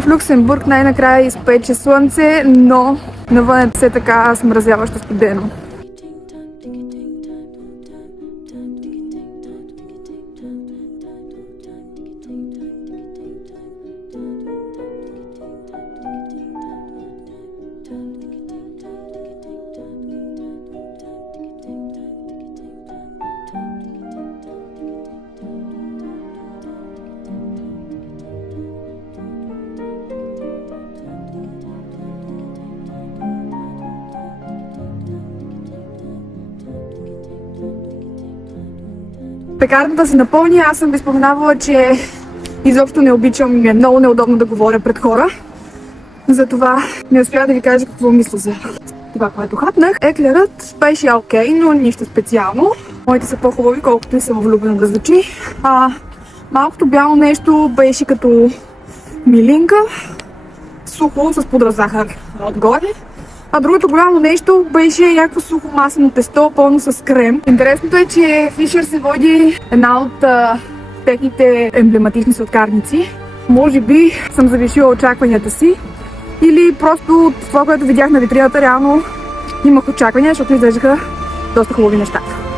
В Люксембург най-накрая изпече слънце, но навън е все така смразяващо студено. Пекарната се напълни. Аз съм ви споменавала, че изобщо не обичам и ми е много неудобно да говоря пред хора. Затова не успях да ви кажа какво мисля за това, което хапнах. Еклерът беше окей, но нищо специално. Моите са по-хубави, колкото и съм влюбена да звучи. Малкото бяло нещо беше като милинка, сухо с пудра захар отгоре. А другото голямо нещо беше някакво сухо маслено тесто, пълно с крем. Интересното е, че Фишер се води една от техните емблематични сладкарници. Може би съм завишила очакванията си, или просто от това, което видях на витрината, реално имах очаквания, защото изглеждаха доста хубави нещата.